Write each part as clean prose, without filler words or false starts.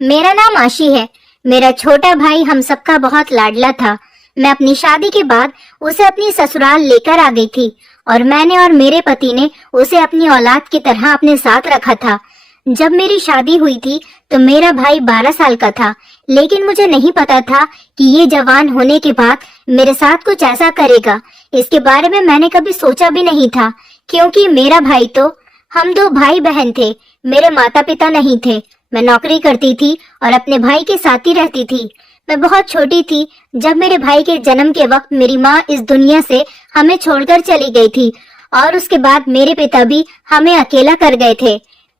मेरा नाम आशी है। मेरा छोटा भाई हम सबका बहुत लाडला था। मैं अपनी शादी के बाद उसे अपनी ससुराल लेकर आ गई थी और मैंने और मेरे पति ने उसे अपनी औलाद की तरह अपने साथ रखा था। जब मेरी शादी हुई थी तो मेरा भाई 12 साल का था, लेकिन मुझे नहीं पता था कि ये जवान होने के बाद मेरे साथ कुछ ऐसा करेगा। इसके बारे में मैंने कभी सोचा भी नहीं था, क्योंकि मेरा भाई तो हम दो भाई बहन थे, मेरे माता पिता नहीं थे। मैं नौकरी करती थी और अपने भाई के साथ ही रहती थी। मैं बहुत छोटी थी जब मेरे भाई के जन्म के वक्त मेरी माँ इस दुनिया से हमें छोड़कर चली गई थी और उसके बाद मेरे पिता भी हमें अकेला कर गए थे।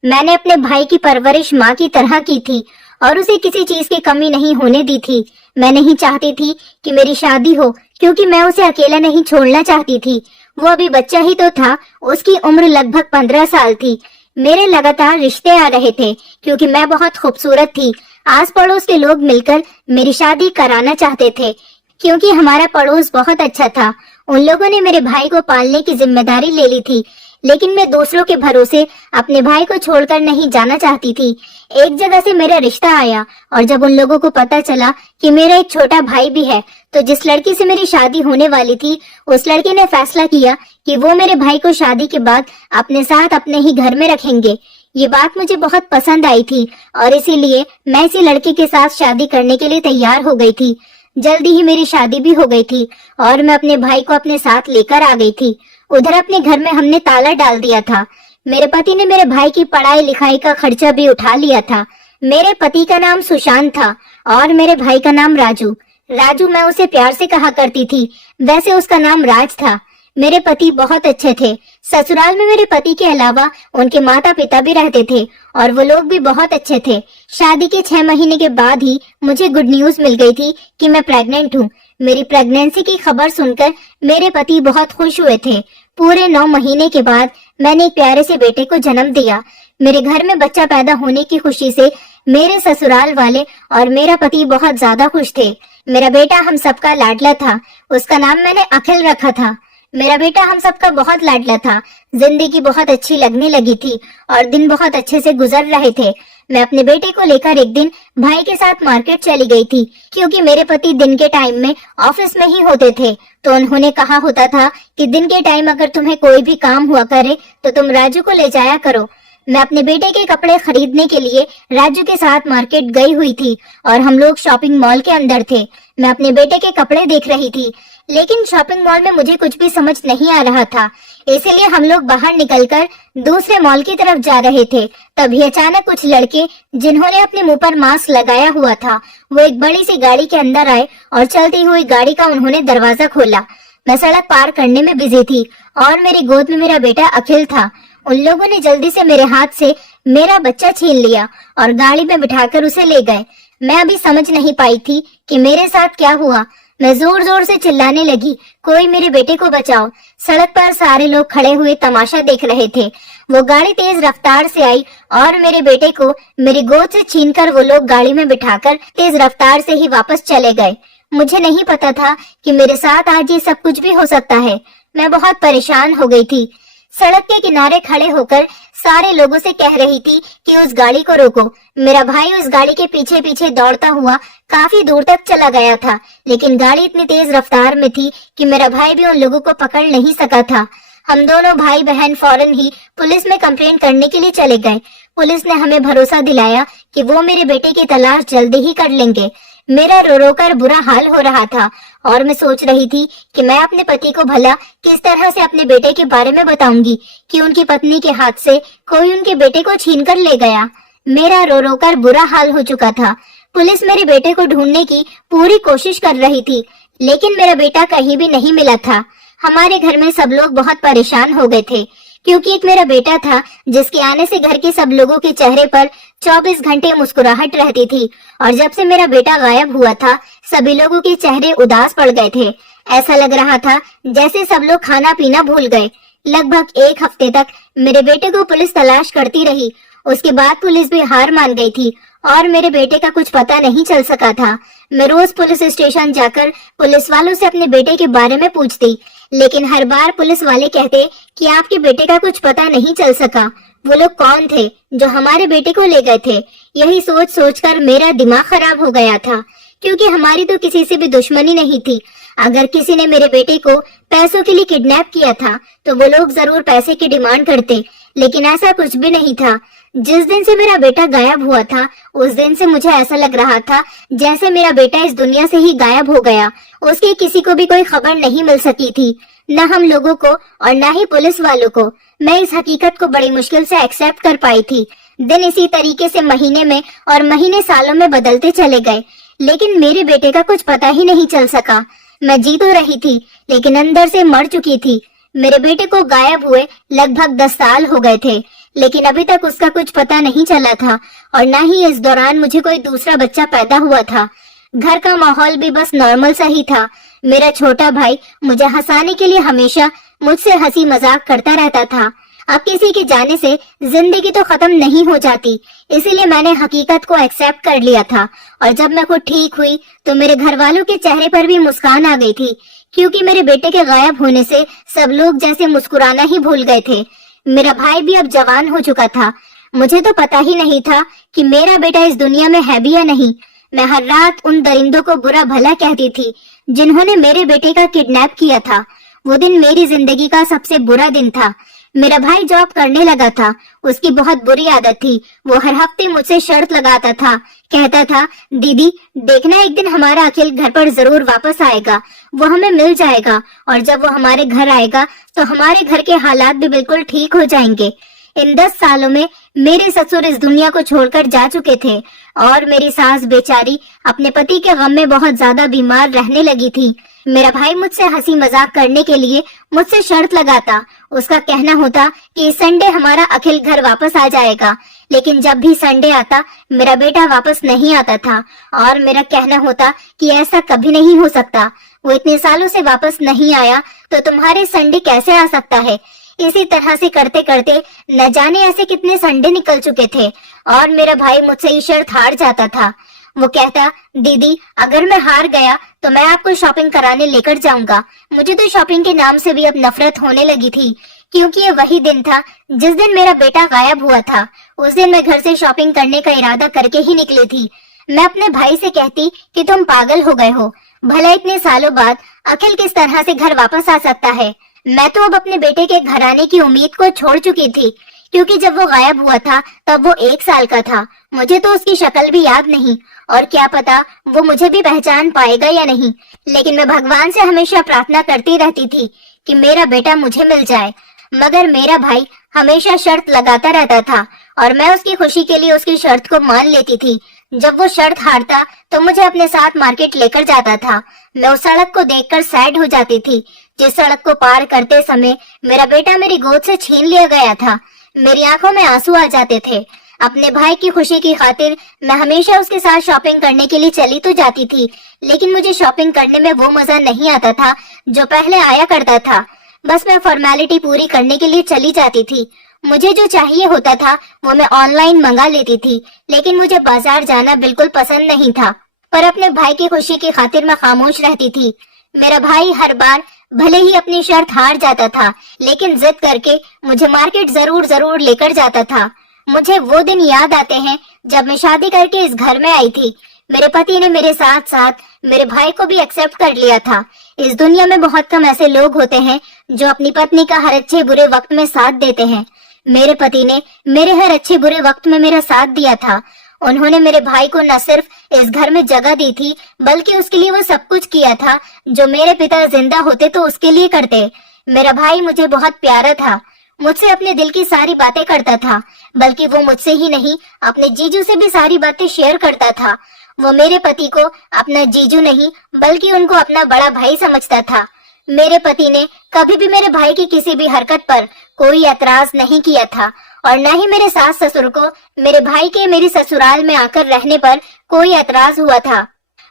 मैंने अपने भाई की परवरिश माँ की तरह की थी और उसे किसी चीज की कमी नहीं होने दी थी। मैं नहीं चाहती थी कि मेरी शादी हो, क्योंकि मैं उसे अकेला नहीं छोड़ना चाहती थी। वो अभी बच्चा ही तो था, उसकी उम्र लगभग 15 साल थी। मेरे लगातार रिश्ते आ रहे थे क्योंकि मैं बहुत खूबसूरत थी। आस पड़ोस के लोग मिलकर मेरी शादी कराना चाहते थे, क्योंकि हमारा पड़ोस बहुत अच्छा था। उन लोगों ने मेरे भाई को पालने की जिम्मेदारी ले ली थी, लेकिन मैं दूसरों के भरोसे अपने भाई को छोड़कर नहीं जाना चाहती थी। एक जगह से मेरा रिश्ता आया और जब उन लोगों को पता चला कि मेरा एक छोटा भाई भी है, तो जिस लड़की से मेरी शादी होने वाली थी उस लड़के ने फैसला किया कि वो मेरे भाई को शादी के बाद अपने साथ अपने ही घर में रखेंगे। ये बात मुझे बहुत पसंद आई थी और इसीलिए मैं इसी लड़के के साथ शादी करने के लिए तैयार हो गई थी। जल्दी ही मेरी शादी भी हो गई थी और मैं अपने भाई को अपने साथ लेकर आ गई थी। उधर अपने घर में हमने ताला डाल दिया था। मेरे पति ने मेरे भाई की पढ़ाई लिखाई का खर्चा भी उठा लिया था। मेरे पति का नाम सुशांत था और मेरे भाई का नाम राजू। राजू मैं उसे प्यार से कहा करती थी, वैसे उसका नाम राज था। मेरे पति बहुत अच्छे थे। ससुराल में मेरे पति के अलावा उनके माता पिता भी रहते थे और वो लोग भी बहुत अच्छे थे। शादी के 6 महीने के बाद ही मुझे गुड न्यूज मिल गई थी कि मैं प्रेग्नेंट हूँ। मेरी प्रेगनेंसी की खबर सुनकर मेरे पति बहुत खुश हुए थे। पूरे 9 महीने के बाद मैंने एक प्यारे से बेटे को जन्म दिया। मेरे घर में बच्चा पैदा होने की खुशी से मेरे ससुराल वाले और मेरा पति बहुत ज्यादा खुश थे। मेरा बेटा हम सबका लाडला था। उसका नाम मैंने अखिल रखा था। मेरा बेटा हम सबका बहुत लाडला था। जिंदगी बहुत अच्छी लगने लगी थी और दिन बहुत अच्छे से गुजर रहे थे। मैं अपने बेटे को लेकर एक दिन भाई के साथ मार्केट चली गई थी, क्योंकि मेरे पति दिन के टाइम में ऑफिस में ही होते थे। तो उन्होंने कहा होता था कि दिन के टाइम अगर तुम्हें कोई भी काम हुआ करे तो तुम राजू को ले जाया करो। मैं अपने बेटे के कपड़े खरीदने के लिए राजू के साथ मार्केट गई हुई थी और हम लोग शॉपिंग मॉल के अंदर थे। मैं अपने बेटे के कपड़े देख रही थी, लेकिन शॉपिंग मॉल में मुझे कुछ भी समझ नहीं आ रहा था, इसलिए हम लोग बाहर निकलकर दूसरे मॉल की तरफ जा रहे थे। तभी अचानक कुछ लड़के जिन्होंने अपने मुंह पर मास्क लगाया हुआ था, वो एक बड़ी सी गाड़ी के अंदर आए और चलती हुई गाड़ी का उन्होंने दरवाजा खोला। मैं सड़क पार करने में बिजी थी और मेरी गोद में मेरा बेटा अखिल था। उन लोगों ने जल्दी से मेरे हाथ से मेरा बच्चा छीन लिया और गाड़ी में बिठाकर उसे ले गए। मैं अभी समझ नहीं पाई थी कि मेरे साथ क्या हुआ। मैं जोर जोर से चिल्लाने लगी, कोई मेरे बेटे को बचाओ। सड़क पर सारे लोग खड़े हुए तमाशा देख रहे थे। वो गाड़ी तेज रफ्तार से आई और मेरे बेटे को मेरी गोद से छीनकर वो लोग गाड़ी में बिठाकर तेज रफ्तार से ही वापस चले गए। मुझे नहीं पता था कि मेरे साथ आज ये सब कुछ भी हो सकता है। मैं बहुत परेशान हो गई थी। सड़क के किनारे खड़े होकर सारे लोगों से कह रही थी कि उस गाड़ी को रोको। मेरा भाई उस गाड़ी के पीछे पीछे दौड़ता हुआ काफी दूर तक चला गया था, लेकिन गाड़ी इतनी तेज रफ्तार में थी कि मेरा भाई भी उन लोगों को पकड़ नहीं सका था। हम दोनों भाई बहन फौरन ही पुलिस में कंप्लेन करने के लिए चले गए। पुलिस ने हमें भरोसा दिलाया कि वो मेरे बेटे की तलाश जल्दी ही कर लेंगे। मेरा रो रो कर बुरा हाल हो रहा था और मैं सोच रही थी कि मैं अपने पति को भला किस तरह से अपने बेटे के बारे में बताऊंगी कि उनकी पत्नी के हाथ से कोई उनके बेटे को छीन कर ले गया। मेरा रो रो कर बुरा हाल हो चुका था। पुलिस मेरे बेटे को ढूंढने की पूरी कोशिश कर रही थी, लेकिन मेरा बेटा कहीं भी नहीं मिला था। हमारे घर में सब लोग बहुत परेशान हो गए थे, क्योंकि एक मेरा बेटा था जिसके आने से घर के सब लोगों के चेहरे पर 24 घंटे मुस्कुराहट रहती थी, और जब से मेरा बेटा गायब हुआ था सभी लोगों के चेहरे उदास पड़ गए थे। ऐसा लग रहा था जैसे सब लोग खाना पीना भूल गए। लगभग 1 हफ्ते तक मेरे बेटे को पुलिस तलाश करती रही। उसके बाद पुलिस भी हार मान गई थी और मेरे बेटे का कुछ पता नहीं चल सका था। मैं रोज पुलिस स्टेशन जाकर पुलिस वालों से अपने बेटे के बारे में पूछती, लेकिन हर बार पुलिस वाले कहते कि आपके बेटे का कुछ पता नहीं चल सका। वो लोग कौन थे जो हमारे बेटे को ले गए थे? यही सोच सोचकर मेरा दिमाग खराब हो गया था, क्योंकि हमारी तो किसी से भी दुश्मनी नहीं थी। अगर किसी ने मेरे बेटे को पैसों के लिए किडनैप किया था तो वो लोग जरूर पैसे की डिमांड करते, लेकिन ऐसा कुछ भी नहीं था। जिस दिन से मेरा बेटा गायब हुआ था उस दिन से मुझे ऐसा लग रहा था जैसे मेरा बेटा इस दुनिया से ही गायब हो गया। उसकी किसी को भी कोई खबर नहीं मिल सकी थी, न हम लोगों को और न ही पुलिस वालों को। मैं इस हकीकत को बड़ी मुश्किल से एक्सेप्ट कर पाई थी। दिन इसी तरीके से महीने में और महीने सालों में बदलते चले गए, लेकिन मेरे बेटे का कुछ पता ही नहीं चल सका। मैं जी तो रही थी लेकिन अंदर से मर चुकी थी। मेरे बेटे को गायब हुए लगभग 10 साल हो गए थे, लेकिन अभी तक उसका कुछ पता नहीं चला था और न ही इस दौरान मुझे कोई दूसरा बच्चा पैदा हुआ था। घर का माहौल भी बस नॉर्मल सा ही था। मेरा छोटा भाई मुझे हंसाने के लिए हमेशा मुझसे हंसी मजाक करता रहता था। अब किसी के जाने से जिंदगी तो खत्म नहीं हो जाती, इसीलिए मैंने हकीकत को एक्सेप्ट कर लिया था। और जब मैं खुद ठीक हुई तो मेरे घर वालों के चेहरे पर भी मुस्कान आ गई थी, क्योंकि मेरे बेटे के गायब होने से सब लोग जैसे मुस्कुराना ही भूल गए थे। मेरा भाई भी अब जवान हो चुका था। मुझे तो पता ही नहीं था कि मेरा बेटा इस दुनिया में है भी या नहीं। मैं हर रात उन दरिंदों को बुरा भला कहती थी जिन्होंने मेरे बेटे का किडनैप किया था। वो दिन मेरी जिंदगी का सबसे बुरा दिन था। मेरा भाई जॉब करने लगा था। उसकी बहुत बुरी आदत थी। वो हर हफ्ते मुझसे शर्त लगाता था, कहता था, दीदी देखना एक दिन हमारा अखिल घर पर जरूर वापस आएगा, वो हमें मिल जाएगा और जब वो हमारे घर आएगा तो हमारे घर के हालात भी बिल्कुल ठीक हो जाएंगे। इन 10 सालों में मेरे ससुर इस दुनिया को छोड़कर जा चुके थे और मेरी सास बेचारी अपने पति के गम में बहुत ज्यादा बीमार रहने लगी थी। मेरा भाई मुझसे हंसी मजाक करने के लिए मुझसे शर्त लगाता। उसका कहना होता कि इस संडे हमारा अखिल घर वापस आ जाएगा, लेकिन जब भी संडे आता मेरा बेटा वापस नहीं आता था और मेरा कहना होता कि ऐसा कभी नहीं हो सकता। वो इतने सालों से वापस नहीं आया तो तुम्हारे संडे कैसे आ सकता है। इसी तरह से करते करते न जाने ऐसे कितने संडे निकल चुके थे और मेरा भाई मुझसे ये शर्त हार जाता था। वो कहता, दीदी अगर मैं हार गया तो मैं आपको शॉपिंग कराने लेकर जाऊंगा। मुझे तो शॉपिंग के नाम से भी अब नफरत होने लगी थी, क्योंकि ये वही दिन था जिस दिन मेरा बेटा गायब हुआ था। उस दिन मैं घर से शॉपिंग करने का इरादा करके ही निकली थी। मैं अपने भाई से कहती कि तुम पागल हो गए हो, भला इतने सालों बाद अखिल किस तरह से घर वापस आ सकता है। मैं तो अब अपने बेटे के घर आने की उम्मीद को छोड़ चुकी थी, क्योंकि जब वो गायब हुआ था तब वो 1 साल का था। मुझे तो उसकी शक्ल भी याद नहीं और क्या पता वो मुझे भी पहचान पाएगा या नहीं। लेकिन मैं भगवान से हमेशा प्रार्थना करती रहती थी कि मेरा बेटा मुझे मिल जाए, मगर मेरा भाई हमेशा शर्त लगाता रहता था और मैं उसकी खुशी के लिए उसकी शर्त को मान लेती थी। जब वो शर्त हारता तो मुझे अपने साथ मार्केट लेकर जाता था। मैं उस सड़क को देखकर सैड हो जाती थी जिस सड़क को पार करते समय मेरा बेटा मेरी गोद से छीन लिया गया था। मेरी आंखों में आंसू आ जाते थे। अपने भाई की खुशी की खातिर मैं हमेशा उसके साथ शॉपिंग करने के लिए चली तो जाती थी, लेकिन मुझे शॉपिंग करने में वो मजा नहीं आता था जो पहले आया करता था। बस मैं फॉर्मेलिटी पूरी करने के लिए चली जाती थी। मुझे जो चाहिए होता था वो मैं ऑनलाइन मंगा लेती थी, लेकिन मुझे बाजार जाना बिल्कुल पसंद नहीं था। पर अपने भाई की खुशी की खातिर मैं खामोश रहती थी। मेरा भाई हर बार भले ही अपनी शर्त हार जाता था, लेकिन जिद करके मुझे मार्केट जरूर लेकर जाता था। मुझे वो दिन याद आते हैं जब मैं शादी करके इस घर में आई थी। मेरे पति ने मेरे साथ साथ मेरे भाई को भी एक्सेप्ट कर लिया था। इस दुनिया में बहुत कम ऐसे लोग होते हैं जो अपनी पत्नी का हर अच्छे बुरे वक्त में साथ देते हैं। मेरे पति ने मेरे हर अच्छे बुरे वक्त में मेरा साथ दिया था। उन्होंने मेरे भाई को न सिर्फ इस घर में जगह दी थी, बल्कि उसके लिए वो सब कुछ किया था जो मेरे पिता जिंदा होते तो उसके लिए करते। मेरा भाई मुझे बहुत प्यारा था, मुझसे अपने दिल की सारी बातें करता था, बल्कि वो मुझसे ही नहीं अपने जीजू से भी सारी बातें शेयर करता था। वो मेरे पति को अपना जीजू नहीं बल्कि उनको अपना बड़ा भाई समझता था। मेरे पति ने कभी भी मेरे भाई की किसी भी हरकत पर कोई ऐतराज नहीं किया था और न ही मेरे सास ससुर को मेरे भाई के मेरे ससुराल में आकर रहने पर कोई ऐतराज हुआ था,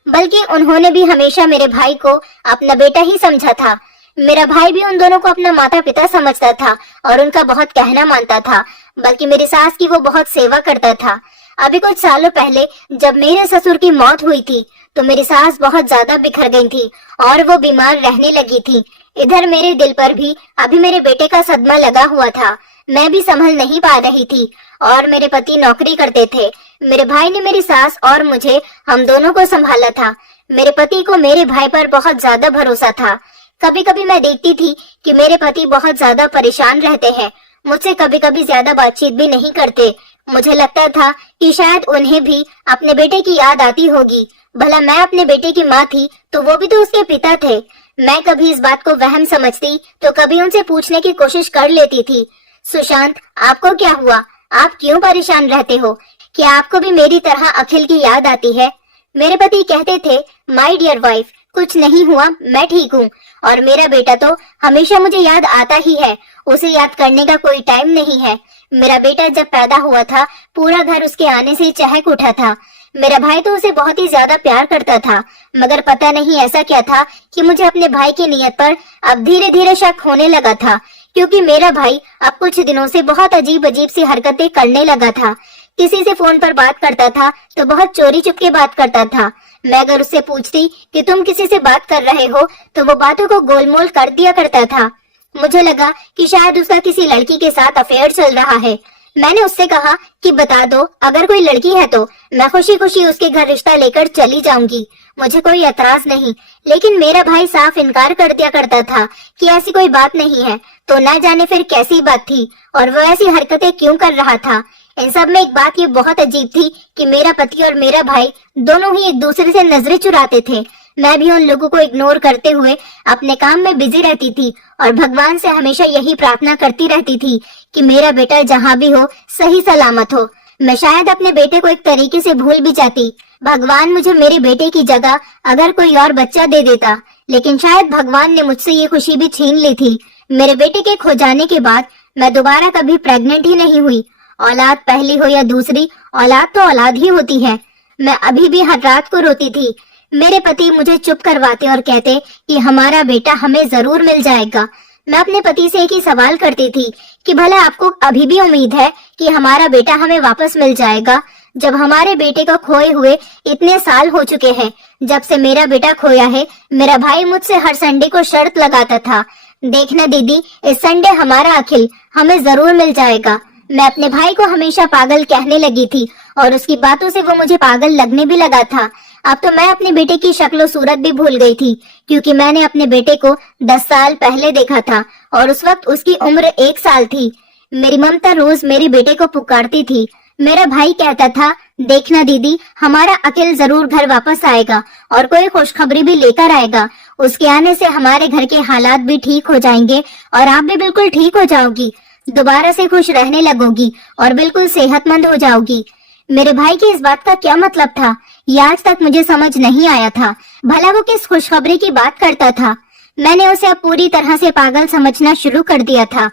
बल्कि उन्होंने भी हमेशा मेरे भाई को अपना बेटा ही समझा था। मेरा भाई भी उन दोनों को अपना माता पिता समझता था और उनका बहुत कहना मानता था, बल्कि मेरी सास की वो बहुत सेवा करता था। अभी कुछ सालों पहले जब मेरे ससुर की मौत हुई थी तो मेरी सास बहुत ज्यादा बिखर गई थी और वो बीमार रहने लगी थी। इधर मेरे दिल पर भी अभी मेरे बेटे का सदमा लगा हुआ था। मैं भी संभल नहीं पा रही थी और मेरे पति नौकरी करते थे। मेरे भाई ने मेरी सास और मुझे, हम दोनों को संभाला था। मेरे पति को मेरे भाई पर बहुत ज्यादा भरोसा था। कभी कभी मैं देखती थी कि मेरे पति बहुत ज्यादा परेशान रहते हैं, मुझसे कभी कभी ज्यादा बातचीत भी नहीं करते। मुझे लगता था कि शायद उन्हें भी अपने बेटे की याद आती होगी। भला मैं अपने बेटे की माँ थी तो वो भी तो उसके पिता थे। मैं कभी इस बात को वहम समझती तो कभी उनसे पूछने की कोशिश कर लेती थी, सुशांत आपको क्या हुआ, आप क्यों परेशान रहते हो, क्या आपको भी मेरी तरह अखिल की याद आती है? मेरे पति कहते थे, माय डियर वाइफ, कुछ नहीं हुआ, मैं ठीक हूँ। और मेरा बेटा तो हमेशा मुझे याद आता ही है, उसे याद करने का कोई टाइम नहीं है। मेरा बेटा जब पैदा हुआ था पूरा घर उसके आने से चहक उठा था। मेरा भाई तो उसे बहुत ही ज्यादा प्यार करता था, मगर पता नहीं ऐसा क्या था कि मुझे अपने भाई की नीयत पर अब धीरे धीरे शक होने लगा था, क्योंकि मेरा भाई अब कुछ दिनों से बहुत अजीब अजीब सी हरकतें करने लगा था। किसी से फोन पर बात करता था तो बहुत चोरी चुपके बात करता था। मैं अगर उससे पूछती कि तुम किसी से बात कर रहे हो तो वो बातों को गोलमोल कर दिया करता था। मुझे लगा कि शायद उसका किसी लड़की के साथ अफेयर चल रहा है। मैंने उससे कहा कि बता दो, अगर कोई लड़की है तो मैं खुशी खुशी उसके घर रिश्ता लेकर चली जाऊंगी, मुझे कोई एतराज नहीं। लेकिन मेरा भाई साफ इनकार कर दिया करता था कि ऐसी कोई बात नहीं है। तो न जाने फिर कैसी बात थी और वो ऐसी हरकतें क्यों कर रहा था। इन सब में एक बात ये बहुत अजीब थी कि मेरा पति और मेरा भाई दोनों ही एक दूसरे से नजरें चुराते थे। मैं भी उन लोगों को इग्नोर करते हुए अपने काम में बिजी रहती थी और भगवान से हमेशा यही प्रार्थना करती रहती थी कि मेरा बेटा जहाँ भी हो सही सलामत हो। मैं शायद अपने बेटे को एक तरीके से भूल भी जाती। भगवान मुझे मेरे बेटे की जगह अगर कोई और बच्चा दे देता, लेकिन शायद भगवान ने मुझसे ये खुशी भी छीन ली थी। मेरे बेटे के खो जाने के बाद मैं दोबारा कभी प्रेग्नेंट ही नहीं हुई। औलाद पहली हो या दूसरी, औलाद तो औलाद ही होती है। मैं अभी भी हर रात को रोती थी। मेरे पति मुझे चुप करवाते और कहते कि हमारा बेटा हमें जरूर मिल जाएगा। मैं अपने पति से एक ही सवाल करती थी कि भला आपको अभी भी उम्मीद है कि हमारा बेटा हमें वापस मिल जाएगा, जब हमारे बेटे को खोए हुए इतने साल हो चुके हैं। जब से मेरा बेटा खोया है, मेरा भाई मुझसे हर संडे को शर्त लगाता था, देखना दीदी, इस संडे हमारा अखिल हमें जरूर मिल जाएगा। मैं अपने भाई को हमेशा पागल कहने लगी थी और उसकी बातों से वो मुझे पागल लगने भी लगा था। अब तो मैं अपने बेटे की शक्ल सूरत भी भूल गई थी, क्योंकि मैंने अपने बेटे को 10 साल पहले देखा था और उस वक्त उसकी उम्र 1 साल थी। मेरी ममता रोज मेरे बेटे को पुकारती थी। मेरा भाई कहता था, देखना दीदी, हमारा अखिल जरूर घर वापस आएगा और कोई खुशखबरी भी लेकर आएगा। उसके आने से हमारे घर के हालात भी ठीक हो जाएंगे और आप भी बिल्कुल ठीक हो जाओगी, दोबारा से खुश रहने लगोगी और बिल्कुल सेहतमंद हो जाओगी। मेरे भाई की इस बात का क्या मतलब था, ये आज तक मुझे समझ नहीं आया था। भला वो किस खुशखबरी की बात करता था। मैंने उसे अब पूरी तरह से पागल समझना शुरू कर दिया था।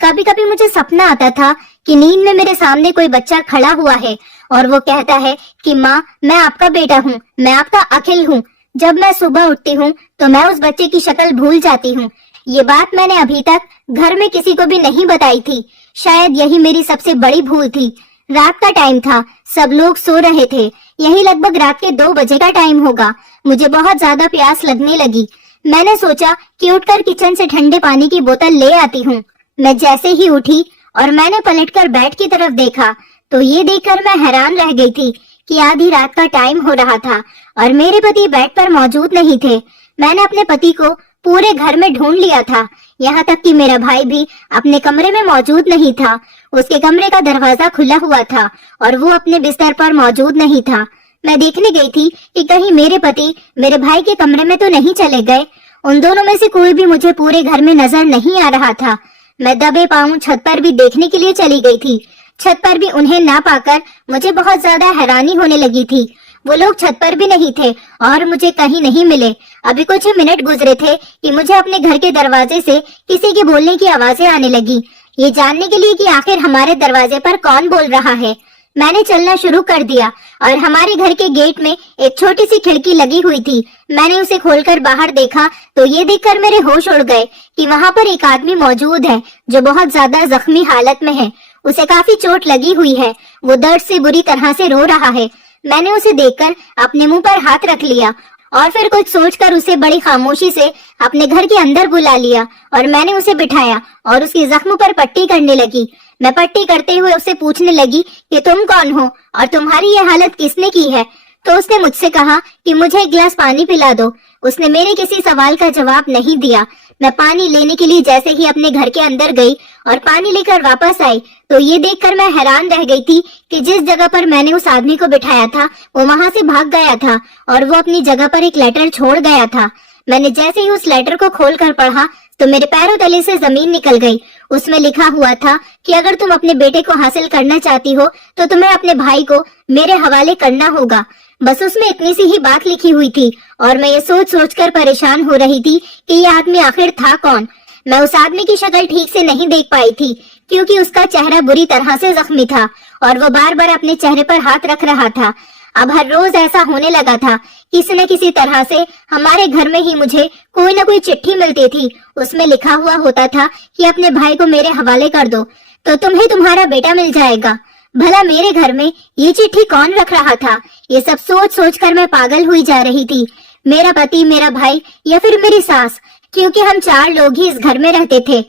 कभी कभी मुझे सपना आता था कि नींद में मेरे सामने कोई बच्चा खड़ा हुआ है और वो कहता है कि माँ, मैं आपका बेटा हूँ, मैं आपका अखिल हूँ। जब मैं सुबह उठती हूँ तो मैं उस बच्चे की शक्ल भूल जाती हूँ। ये बात मैंने अभी तक घर में किसी को भी नहीं बताई थी। शायद यही मेरी सबसे बड़ी भूल थी। रात का टाइम था, सब लोग सो रहे थे। यही लगभग रात के 2 बजे का टाइम होगा। मुझे बहुत ज्यादा प्यास लगने लगी। मैंने सोचा कि उठकर किचन से ठंडे पानी की बोतल ले आती हूँ। मैं जैसे ही उठी और मैंने पलटकर बेड की तरफ देखा तो ये देखकर मैं हैरान रह गई थी कि आधी रात का टाइम हो रहा था और मेरे पति बेड पर मौजूद नहीं थे। मैंने अपने पति को पूरे घर में ढूंढ लिया था, यहाँ तक कि मेरा भाई भी अपने कमरे में मौजूद नहीं था। उसके कमरे का दरवाजा खुला हुआ था और वो अपने बिस्तर पर मौजूद नहीं था। मैं देखने गई थी कि कहीं मेरे पति मेरे भाई के कमरे में तो नहीं चले गए। उन दोनों में से कोई भी मुझे पूरे घर में नजर नहीं आ रहा था। मैं दबे पांव छत पर भी देखने के लिए चली गई थी। छत पर भी उन्हें ना पाकर मुझे बहुत ज्यादा हैरानी होने लगी थी। वो लोग छत पर भी नहीं थे और मुझे कहीं नहीं मिले। अभी कुछ ही मिनट गुजरे थे कि मुझे अपने घर के दरवाजे से किसी के बोलने की आवाजें आने लगी, ये जानने के लिए कि आखिर हमारे दरवाजे पर कौन बोल रहा है। मैंने चलना शुरू कर दिया और हमारे घर के गेट में एक छोटी सी खिड़की लगी हुई थी। मैंने उसे खोलकर बाहर देखा तो ये देखकर मेरे होश उड़ गए कि वहाँ पर एक आदमी मौजूद है जो बहुत ज्यादा जख्मी हालत में है। उसे काफी चोट लगी हुई है, वो दर्द से बुरी तरह से रो रहा है। मैंने उसे देखकर अपने मुंह पर हाथ रख लिया और फिर कुछ सोचकर उसे बड़ी खामोशी से अपने घर के अंदर बुला लिया और मैंने उसे बिठाया और उसके जख्म पर पट्टी करने लगी। मैं पट्टी करते हुए उससे पूछने लगी कि तुम कौन हो और तुम्हारी ये हालत किसने की है। तो उसने मुझसे कहा कि मुझे एक गिलास पानी पिला दो। उसने मेरे किसी सवाल का जवाब नहीं दिया। मैं पानी लेने के लिए जैसे ही अपने घर के अंदर गई और पानी लेकर वापस आई तो ये देखकर मैं हैरान रह गई थी कि जिस जगह पर मैंने उस आदमी को बिठाया था वो वहां से भाग गया था और वो अपनी जगह पर एक लेटर छोड़ गया था। मैंने जैसे ही उस लेटर को खोलकर पढ़ा तो मेरे पैरों तले से जमीन निकल गई। उसमें लिखा हुआ था कि अगर तुम अपने बेटे को हासिल करना चाहती हो तो तुम्हें अपने भाई को मेरे हवाले करना होगा। बस उसमें इतनी सी ही बात लिखी हुई थी और मैं ये सोच सोच कर परेशान हो रही थी कि ये आदमी आखिर था कौन। मैं उस आदमी की शक्ल ठीक से नहीं देख पाई थी क्योंकि उसका चेहरा बुरी तरह से जख्मी था और वो बार बार अपने चेहरे पर हाथ रख रहा था। अब हर रोज ऐसा होने लगा था। किसी न किसी तरह से हमारे घर में ही मुझे कोई न कोई चिट्ठी मिलती थी। उसमें लिखा हुआ होता था कि अपने भाई को मेरे हवाले कर दो तो तुम्हें तुम्हारा बेटा मिल जाएगा। भला मेरे घर में ये चिट्ठी कौन रख रहा था? ये सब सोच सोच कर मैं पागल हुई जा रही थी। मेरा पति, मेरा भाई या फिर मेरी सास, क्योंकि हम 4 लोग ही इस घर में रहते थे।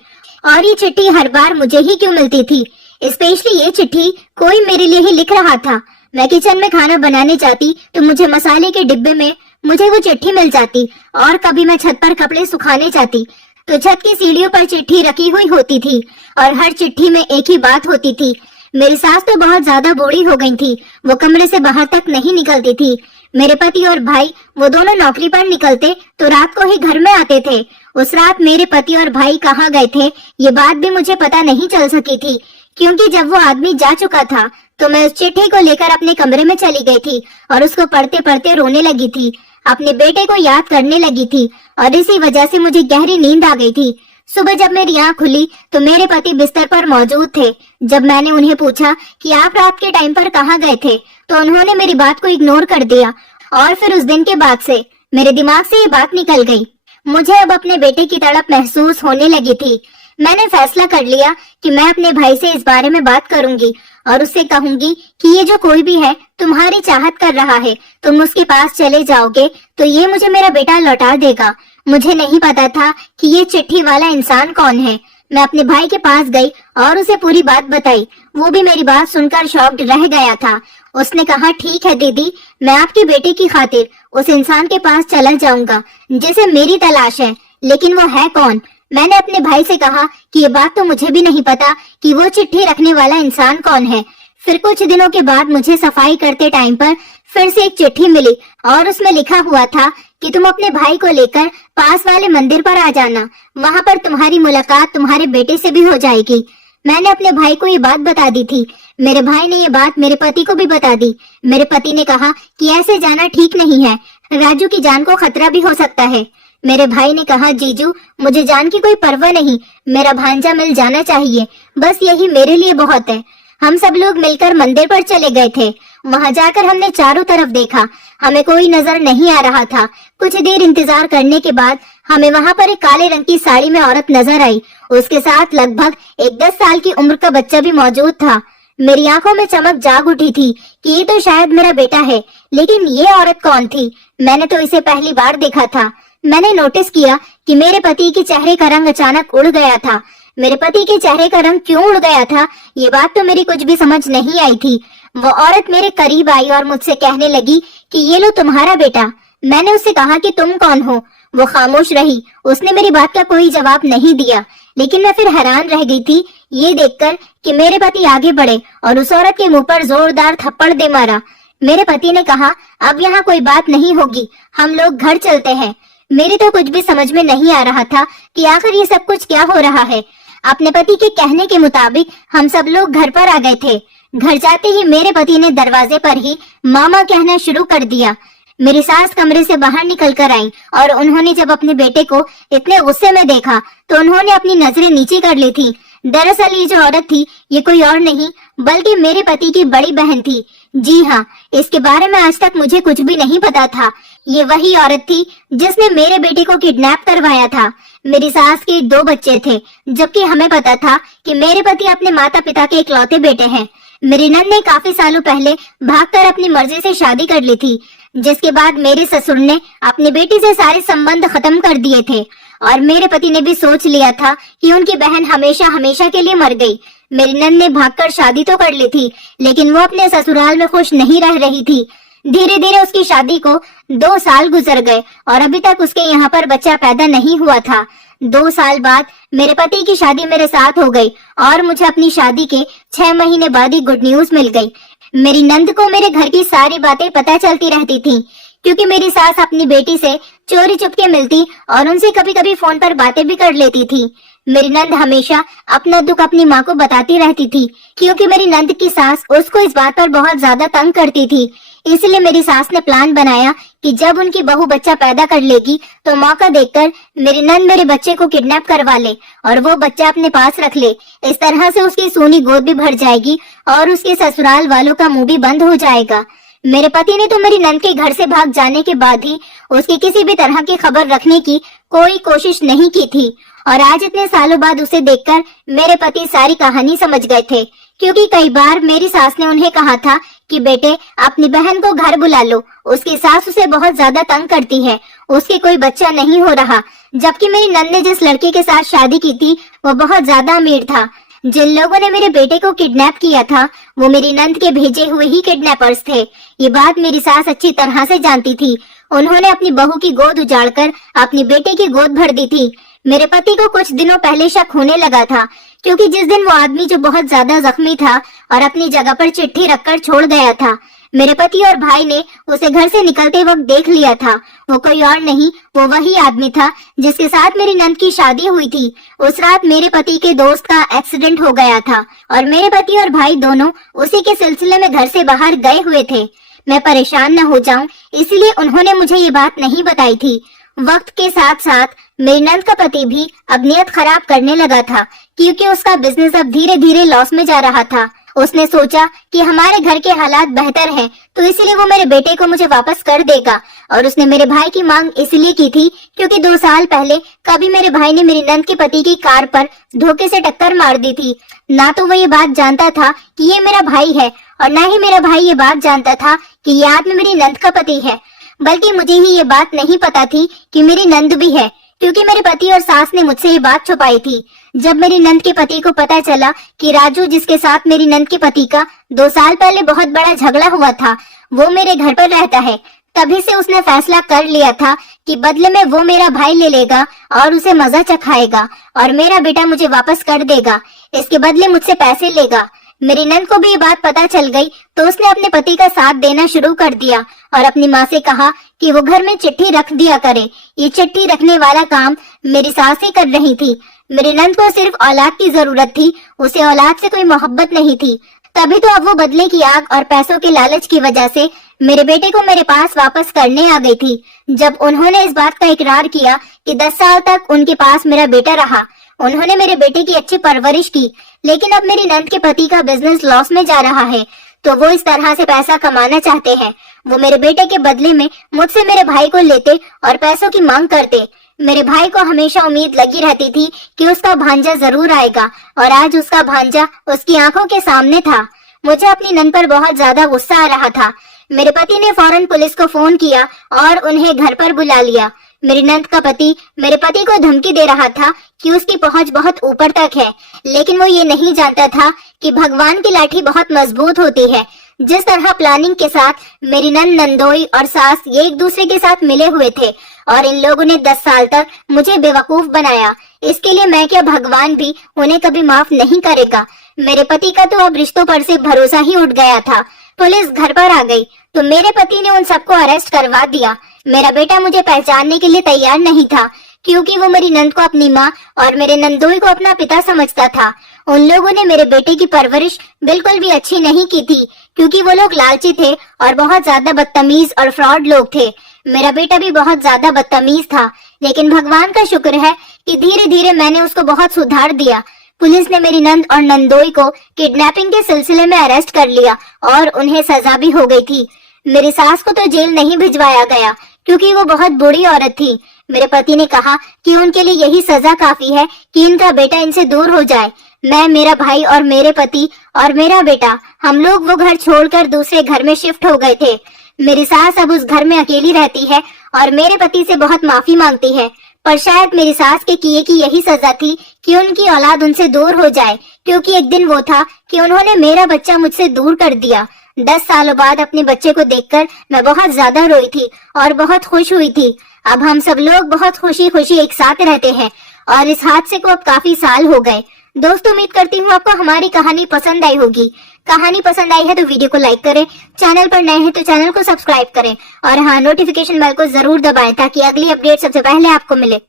और ये चिट्ठी हर बार मुझे ही क्यों मिलती थी? स्पेशली ये चिट्ठी कोई मेरे लिए ही लिख रहा था। मैं किचन में खाना बनाने जाती तो मुझे मसाले के डिब्बे में मुझे वो चिट्ठी मिल जाती और कभी मैं छत पर कपड़े सुखाने जाती तो छत की सीढ़ियों पर चिट्ठी रखी हुई होती थी और हर चिट्ठी में एक ही बात होती थी। मेरी सास तो बहुत ज्यादा बूढ़ी हो गई थी। वो कमरे से बाहर तक नहीं निकलती थी। मेरे पति और भाई वो दोनों नौकरी पर निकलते तो रात को ही घर में आते थे। उस रात मेरे पति और भाई कहाँ गए थे ये बात भी मुझे पता नहीं चल सकी थी क्योंकि जब वो आदमी जा चुका था तो मैं उस चिट्ठी को लेकर अपने कमरे में चली गई थी और उसको पढ़ते पढ़ते रोने लगी थी। अपने बेटे को याद करने लगी थी और इसी वजह से मुझे गहरी नींद आ गई थी। सुबह जब मेरी आँख खुली तो मेरे पति बिस्तर पर मौजूद थे। जब मैंने उन्हें पूछा कि आप रात के टाइम पर कहाँ गए थे तो उन्होंने मेरी बात को इग्नोर कर दिया और फिर उस दिन के बाद से मेरे दिमाग से ये बात निकल गई। मुझे अब अपने बेटे की तड़प महसूस होने लगी थी। मैंने फैसला कर लिया कि मैं अपने भाई से इस बारे में बात करूंगी और उससे कहूंगी कि ये जो कोई भी है तुम्हारी चाहत कर रहा है, तुम उसके पास चले जाओगे तो ये मुझे मेरा बेटा लौटा देगा। मुझे नहीं पता था कि ये चिट्ठी वाला इंसान कौन है। मैं अपने भाई के पास गई और उसे पूरी बात बताई। वो भी मेरी बात सुनकर शॉक्ड रह गया था। उसने कहा, ठीक है दीदी, मैं आपके बेटे की खातिर उस इंसान के पास चला जाऊंगा जिसे मेरी तलाश है, लेकिन वो है कौन? मैंने अपने भाई से कहा कि ये बात तो मुझे भी नहीं पता कि वो चिट्ठी रखने वाला इंसान कौन है। फिर कुछ दिनों के बाद मुझे सफाई करते टाइम पर फिर से एक चिट्ठी मिली और उसमें लिखा हुआ था कि तुम अपने भाई को लेकर पास वाले मंदिर पर आ जाना, वहाँ पर तुम्हारी मुलाकात तुम्हारे बेटे से भी हो जाएगी। मैंने अपने भाई को ये बात बता दी थी। मेरे भाई ने ये बात मेरे पति को भी बता दी। मेरे पति ने कहा कि ऐसे जाना ठीक नहीं है, राजू की जान को खतरा भी हो सकता है। मेरे भाई ने कहा, जीजू मुझे जान की कोई परवाह नहीं, मेरा भांजा मिल जाना चाहिए, बस यही मेरे लिए बहुत है। हम सब लोग मिलकर मंदिर पर चले गए थे। वहां जाकर हमने चारों तरफ देखा, हमें कोई नजर नहीं आ रहा था। कुछ देर इंतजार करने के बाद हमें वहां पर एक काले रंग की साड़ी में औरत नजर आई। उसके साथ लगभग एक 10 साल की उम्र का बच्चा भी मौजूद था। मेरी आंखों में चमक जाग उठी थी कि ये तो शायद मेरा बेटा है, लेकिन ये औरत कौन थी? मैंने तो इसे पहली बार देखा था। मैंने नोटिस किया कि मेरे पति के चेहरे का रंग अचानक उड़ गया था। मेरे पति के चेहरे का रंग क्यों उड़ गया था ये बात तो मेरी कुछ भी समझ नहीं आई थी। वो औरत मेरे करीब आई और मुझसे कहने लगी कि ये लो तुम्हारा बेटा। मैंने उससे कहा कि तुम कौन हो? वो खामोश रही। उसने मेरी बात का कोई जवाब नहीं दिया, लेकिन मैं फिर हैरान रह गई थी ये देखकर कि मेरे पति आगे बढ़े और उस औरत के मुंह पर जोरदार थप्पड़ दे मारा। मेरे पति ने कहा, अब यहाँ कोई बात नहीं होगी, हम लोग घर चलते हैं। मेरी तो कुछ भी समझ में नहीं आ रहा था कि आखिर ये सब कुछ क्या हो रहा है। अपने पति के कहने के मुताबिक हम सब लोग घर पर आ गए थे। घर जाते ही मेरे पति ने दरवाजे पर ही मामा कहना शुरू कर दिया। मेरी सास कमरे से बाहर निकल कर आई और उन्होंने जब अपने बेटे को इतने गुस्से में देखा तो उन्होंने अपनी नजरें नीचे कर ली थी। दरअसल ये जो औरत थी ये कोई और नहीं बल्कि मेरे पति की बड़ी बहन थी। जी हाँ, इसके बारे में आज तक मुझे कुछ भी नहीं पता था। ये वही औरत थी जिसने मेरे बेटे को किडनैप करवाया था। मेरी सास के 2 बच्चे थे, जबकि हमें पता था कि मेरे पति अपने माता पिता के इकलौते बेटे हैं। मेरी नंद ने काफी सालों पहले भागकर अपनी मर्जी से शादी कर ली थी। जिसके बाद मेरे ससुर ने अपनी बेटी से सारे संबंध खत्म कर दिए थे और मेरे पति ने भी सोच लिया था कि उनकी बहन हमेशा हमेशा के लिए मर गई। मेरी नंद ने भागकर शादी तो कर ली थी, लेकिन वो अपने ससुराल में खुश नहीं रह रही थी। धीरे धीरे उसकी शादी को 2 साल गुजर गए और अभी तक उसके यहाँ पर बच्चा पैदा नहीं हुआ था। 2 साल बाद मेरे पति की शादी मेरे साथ हो गई और मुझे अपनी शादी के 6 महीने बाद ही गुड न्यूज मिल गई। मेरी नंद को मेरे घर की सारी बातें पता चलती रहती थी, क्योंकि मेरी सास अपनी बेटी से चोरी चुपके मिलती और उनसे कभी कभी फोन पर बातें भी कर लेती थी। मेरी नंद हमेशा अपना दुख अपनी माँ को बताती रहती थी, क्योंकि मेरी नंद की सास उसको इस बात पर बहुत ज्यादा तंग करती थी। इसलिए मेरी सास ने प्लान बनाया कि जब उनकी बहू बच्चा पैदा कर लेगी तो मौका देखकर मेरी नंद मेरे बच्चे को किडनैप करवा ले और वो बच्चा अपने पास रख ले। इस तरह से उसकी सोनी गोद भी भर जाएगी और उसके ससुराल वालों का मुंह भी बंद हो जाएगा। मेरे पति ने तो मेरी नंद के घर से भाग जाने के बाद ही उसकी किसी भी तरह की खबर रखने की कोई कोशिश नहीं की थी और आज इतने सालों बाद उसे देखकर मेरे पति सारी कहानी समझ गए थे, क्योंकि कई बार मेरी सास ने उन्हें कहा था कि बेटे अपनी बहन को घर बुला लो, उसकी सास उसे बहुत ज्यादा तंग करती है, उसके कोई बच्चा नहीं हो रहा। जबकि मेरी नंद ने जिस लड़के के साथ शादी की थी वो बहुत ज्यादा अमीर था। जिन लोगों ने मेरे बेटे को किडनैप किया था वो मेरी नंद के भेजे हुए ही किडनैपर्स थे। ये बात मेरी सास अच्छी तरह से जानती थी। उन्होंने अपनी बहू की गोद उजाड़कर अपनी बेटे की गोद भर दी थी। मेरे पति को कुछ दिनों पहले शक होने लगा था, क्योंकि जिस दिन वो आदमी जो बहुत ज्यादा जख्मी था और अपनी जगह पर चिट्ठी रखकर छोड़ गया था, मेरे पति और भाई ने उसे घर से निकलते वक्त देख लिया था। वो कोई और नहीं, वो वही आदमी था जिसके साथ मेरी नंद की शादी हुई थी। उस रात मेरे पति के दोस्त का एक्सीडेंट हो गया था और मेरे पति और भाई दोनों उसी के सिलसिले में घर से बाहर गए हुए थे। मैं परेशान न हो जाऊं इसलिए उन्होंने मुझे ये बात नहीं बताई थी। वक्त के साथ साथ मेरी नंद का पति भी अब नियत खराब करने लगा था, क्योंकि उसका बिजनेस अब धीरे धीरे लॉस में जा रहा था। उसने सोचा कि हमारे घर के हालात बेहतर हैं, तो इसलिए वो मेरे बेटे को मुझे वापस कर देगा। और उसने मेरे भाई की मांग इसलिए की थी क्योंकि 2 साल पहले कभी मेरे भाई ने मेरी नंद के पति की कार पर धोखे से टक्कर मार दी थी। ना तो वो ये बात जानता था कि ये मेरा भाई है और ना ही मेरा भाई ये बात जानता था कि ये आदमी मेरी नंद का पति है, बल्कि मुझे ही ये बात नहीं पता थी कि मेरी नंद भी है, क्योंकि मेरे पति और सास ने मुझसे ये बात छुपाई थी। जब मेरी नंद के पति को पता चला कि राजू, जिसके साथ मेरी नंद के पति का 2 साल पहले बहुत बड़ा झगड़ा हुआ था, वो मेरे घर पर रहता है, तभी से उसने फैसला कर लिया था कि बदले में वो मेरा भाई ले लेगा और उसे मजा चखाएगा और मेरा बेटा मुझे वापस कर देगा। इसके बदले मुझसे पैसे लेगा। मेरी नंद को भी ये बात पता चल गई तो उसने अपने पति का साथ देना शुरू कर दिया और अपनी माँ से कहा कि वो घर में चिट्ठी रख दिया करे। ये चिट्ठी रखने वाला काम मेरी सास ही कर रही थी। मेरी नंद को सिर्फ औलाद की जरूरत थी, उसे औलाद से कोई मोहब्बत नहीं थी। तभी तो अब वो बदले की आग और पैसों के लालच की वजह से मेरे बेटे को मेरे पास वापस करने आ गई थी। जब उन्होंने इस बात का इकरार किया कि 10 साल तक उनके पास मेरा बेटा रहा, उन्होंने मेरे बेटे की अच्छी परवरिश की, लेकिन अब मेरी नंद के पति का बिजनेस लॉस में जा रहा है, तो वो इस तरह से पैसा कमाना चाहते हैं। वो मेरे बेटे के बदले में मुझसे मेरे भाई को लेते और पैसों की मांग करते। मेरे भाई को हमेशा उम्मीद लगी रहती थी कि उसका भांजा जरूर आएगा, और आज उसका भांजा उसकी आंखों के सामने था। मुझे अपनी नंद पर बहुत ज्यादा गुस्सा आ रहा था। मेरे पति ने फौरन पुलिस को फोन किया और उन्हें घर पर बुला लिया। मेरी नंद का पति मेरे पति को धमकी दे रहा था कि उसकी पहुंच बहुत ऊपर तक है, लेकिन वो ये नहीं जानता था कि भगवान की लाठी बहुत मजबूत होती है। जिस तरह प्लानिंग के साथ मेरी नंद, नंदोई और सास ये एक दूसरे के साथ मिले हुए थे और इन लोगों ने 10 साल तक मुझे बेवकूफ बनाया, इसके लिए मैं क्या, भगवान भी उन्हें कभी माफ नहीं करेगा। मेरे पति का तो अब रिश्तों पर से भरोसा ही उठ गया था। पुलिस घर पर आ गई तो मेरे पति ने उन सबको अरेस्ट करवा दिया। मेरा बेटा मुझे पहचानने के लिए तैयार नहीं था, क्योंकि वो मेरी नंद को अपनी माँ और मेरे नंदोई को अपना पिता समझता था। उन लोगों ने मेरे बेटे की परवरिश बिल्कुल भी अच्छी नहीं की थी, क्योंकि वो लोग लालची थे और बहुत ज्यादा बदतमीज और फ्रॉड लोग थे। मेरा बेटा भी बहुत ज्यादा बदतमीज था, लेकिन भगवान का शुक्र है कि धीरे धीरे मैंने उसको बहुत सुधार दिया। पुलिस ने मेरी नंद और नंदोई को किडनैपिंग के सिलसिले में अरेस्ट कर लिया और उन्हें सजा भी हो गई थी। मेरी सास को तो जेल नहीं भिजवाया गया, क्योंकि वो बहुत बुरी औरत थी। मेरे पति ने कहा कि उनके लिए यही सजा काफी है कि इनका बेटा इनसे दूर हो जाए। मैं, मेरा भाई और मेरे पति और मेरा बेटा, हम लोग वो घर छोड़कर दूसरे घर में शिफ्ट हो गए थे। मेरी सास अब उस घर में अकेली रहती है और मेरे पति से बहुत माफी मांगती है, पर शायद मेरी सास के किए की यही सजा थी कि उनकी औलाद उनसे दूर हो जाए, क्योंकि एक दिन वो था कि उन्होंने मेरा बच्चा मुझसे दूर कर दिया। 10 सालों बाद अपने बच्चे को देखकर मैं बहुत ज्यादा रोई थी और बहुत खुश हुई थी। अब हम सब लोग बहुत खुशी खुशी एक साथ रहते हैं और इस हादसे को अब काफी साल हो गए। दोस्तों, उम्मीद करती हूँ आपको हमारी कहानी पसंद आई होगी। कहानी पसंद आई है तो वीडियो को लाइक करें, चैनल पर नए हैं तो चैनल को सब्सक्राइब करें और हाँ, नोटिफिकेशन बेल को जरूर दबाएं ताकि अगली अपडेट सबसे पहले आपको मिले।